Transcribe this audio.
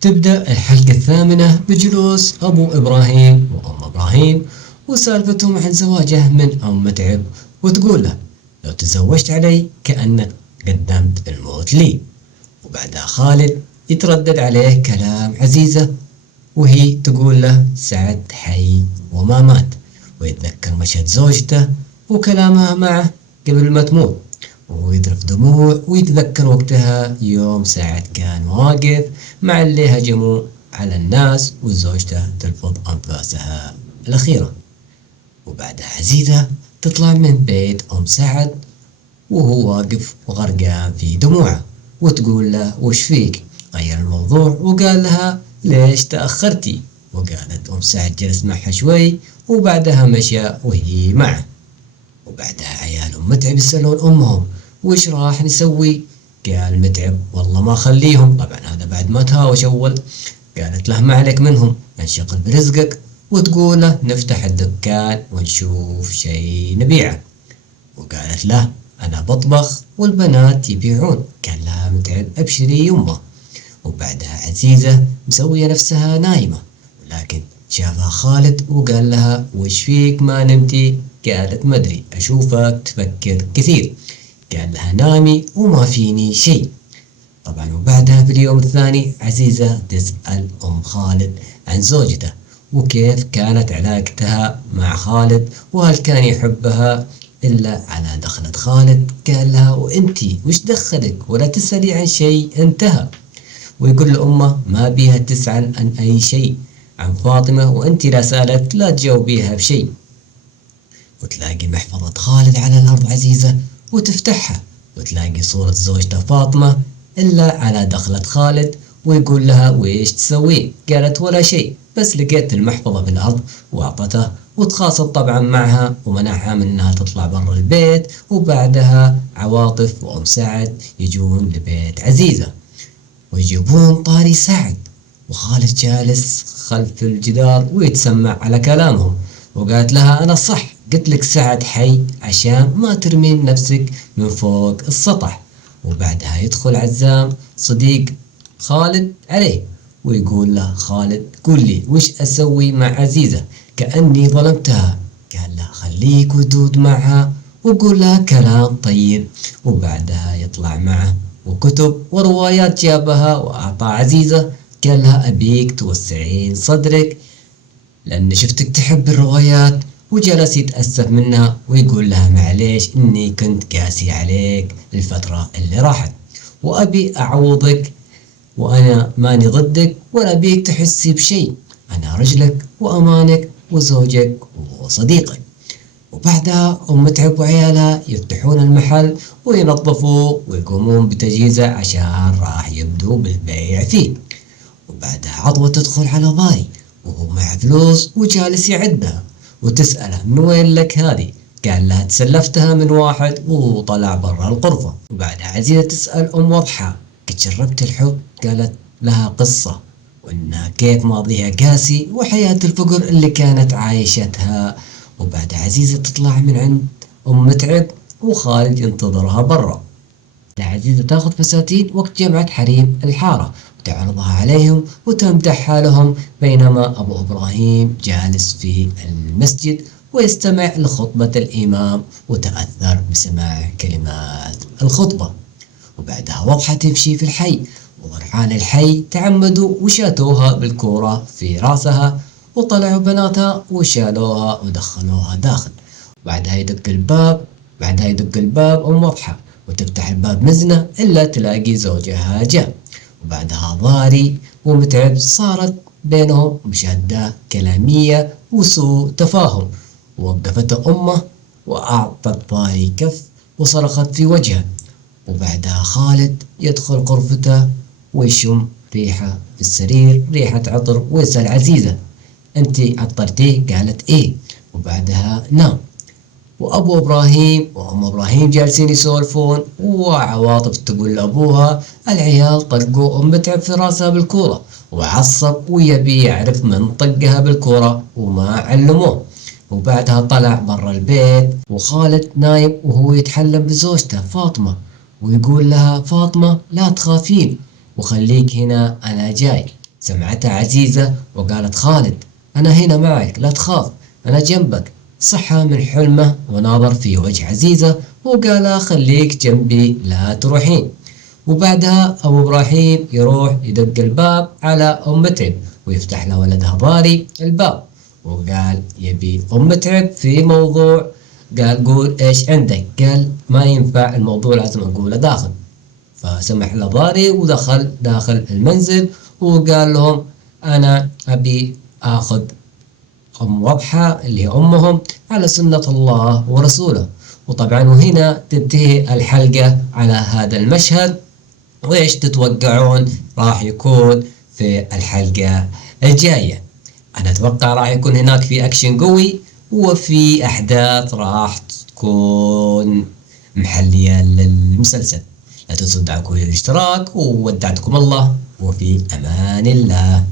تبدأ الحلقة الثامنة بجلوس أبو إبراهيم وأم إبراهيم وسالفتهم عن زواجه من أم متعب، وتقول له: لو تزوجت علي كأنك قدمت الموت لي. وبعدها خالد يتردد عليه كلام عزيزة، وهي تقول له: سعد حي وما مات. ويتذكر مشهد زوجته وكلامها معه قبل ما تموت، ويذرف دموع ويتذكر وقتها يوم سعد كان واقف مع اللي هجموا على الناس وزوجته تلفظ أنفاسها الأخيرة. وبعدها عزيزة تطلع من بيت أم سعد وهو واقف وغرقان في دموعه، وتقول له: وش فيك؟ غير الموضوع وقال لها: ليش تأخرتي؟ وقالت أم سعد: جلس معها شوي وبعدها مشى وهي معه. وبعدها عيالهم متعب يسألون أمهم: وش راح نسوي؟ قال متعب: والله ما خليهم. طبعا هذا بعد ما تهاوش أول. قالت له: ما عليك منهم، انشغل برزقك. وتقول له: نفتح الدكان ونشوف شي نبيعه. وقالت له: أنا بطبخ والبنات يبيعون. قال لها متعب: أبشري يمه. وبعدها عزيزة مسوية نفسها نايمة، ولكن شافها خالد وقال لها: وش فيك ما نمتي؟ قالت: مدري، أشوفك تفكر كثير. قال لها: نامي وما فيني شي. طبعا وبعدها في اليوم الثاني عزيزة تسأل أم خالد عن زوجته وكيف كانت علاقتها مع خالد، وهل كان يحبها. إلا على دخلت خالد قال لها: وإنتي وش دخلك ولا تسألي عن شي انتهى. ويقول لأمه: ما بيها تسأل عن أي شيء عن فاطمة، وأنت لا سألت لا تجاوبيها بشيء. وتلاقي محفظة خالد على الأرض عزيزة وتفتحها وتلاقي صورة زوجته فاطمة. إلا على دخلة خالد ويقول لها: ويش تسوين؟ قالت: ولا شيء، بس لقيت المحفظة في الأرض وأعطته. وتخاصم طبعا معها ومنعها من أنها تطلع برا البيت. وبعدها عواطف وأم سعد يجون لبيت عزيزة ويجيبون طاري سعد، وخالد جالس خلف الجدار ويتسمع على كلامهم. وقالت لها: أنا صح قلت لك سعد حي عشان ما ترمين نفسك من فوق السطح. وبعدها يدخل عزام صديق خالد عليه ويقول له: خالد قول لي وش أسوي مع عزيزة كأني ظلمتها. قال له: خليك ودود معها وقول لها كلام طيب. وبعدها يطلع معه وكتب وروايات جابها وأعطى عزيزة. قال لها: أبيك توسعين صدرك لأن شفتك تحب الروايات. وجلس يتأسف منها ويقول لها: معليش إني كنت قاسي عليك الفترة اللي راحت، وأبي أعوضك، وأنا ماني ضدك ولا أبيك تحسي بشي. أنا رجلك وأمانك وزوجك وصديقك. وبعدها أم متعب وعيالها يفتحون المحل وينظفوه ويقومون بتجهيزه عشان راح يبدوا بالبيع فيه. وبعدها عضوة تدخل على ضاي وهو مع فلوس وجالس يعدها، وتسأله: من وين لك هذه؟ قال لها: تسلفتها من واحد وطلع برا الغرفة. وبعدها عزيزة تسأل أم وضحى: قد جربت الحب؟ قالت لها قصة وإنها كيف ماضيها قاسي وحياة الفقر اللي كانت عايشتها. وبعد عزيزة تطلع من عند أم متعب وخالد ينتظرها برا. عزيزة تاخذ فساتين وقت جمعة حريم الحارة وتعرضها عليهم وتمدح حالهم، بينما أبو إبراهيم جالس في المسجد ويستمع لخطبة الإمام وتأثر بسماع كلمات الخطبة. وبعدها وضحى تمشي في الحي وضرحان الحي تعمدوا وشاتوها بالكورة في راسها، وطلعوا بناتها وشالوها ودخلوها داخل. بعدها يدق الباب بعدها يدق الباب أم وضحى وتفتح الباب مزنة إلا تلاقي زوجها جاء. وبعدها ضاري ومتعب صارت بينهم مشادة كلامية وسوء تفاهم. ووقفته أمه وأعطت ضاري كف وصرخت في وجهه. وبعدها خالد يدخل غرفته ويشم ريحة في السرير، ريحة عطر، ويسأل عزيزة: أنتي عطرتيه؟ قالت: إيه. وبعدها نام. وأبو إبراهيم وأم إبراهيم جالسين يسولفون، وعواطف تقول لأبوها: العيال طقوا أم متعب في راسها بالكورة وعصب ويبي يعرف من طقها بالكورة وما علموه. وبعدها طلع برا البيت وخالد نايم وهو يتحلم بزوجته فاطمة ويقول لها: فاطمة لا تخافين وخليك هنا أنا جاي. سمعتها عزيزة وقالت خالد أنا هنا معك لا تخاف أنا جنبك. صحى من حلمه وناظر في وجه عزيزة وقال خليك جنبي لا تروحين. وبعدها أبو إبراهيم يروح يدق الباب على أم متعب ويفتح له ولدها باري الباب وقال يبي أم متعب في موضوع. قال قول إيش عندك؟ قال ما ينفع الموضوع لازم أقوله داخل. فسمح له باري ودخل داخل المنزل وقال لهم أنا أبي آخذ أم وضحى اللي هي أمهم على سنة الله ورسوله. وطبعا وهنا تنتهي الحلقة على هذا المشهد. وإيش تتوقعون راح يكون في الحلقة الجاية؟ أنا أتوقع راح يكون هناك في أكشن قوي وفي أحداث راح تكون محلية للمسلسل. لا تنسوا دعمكم الاشتراك وودعتكم الله وفي أمان الله.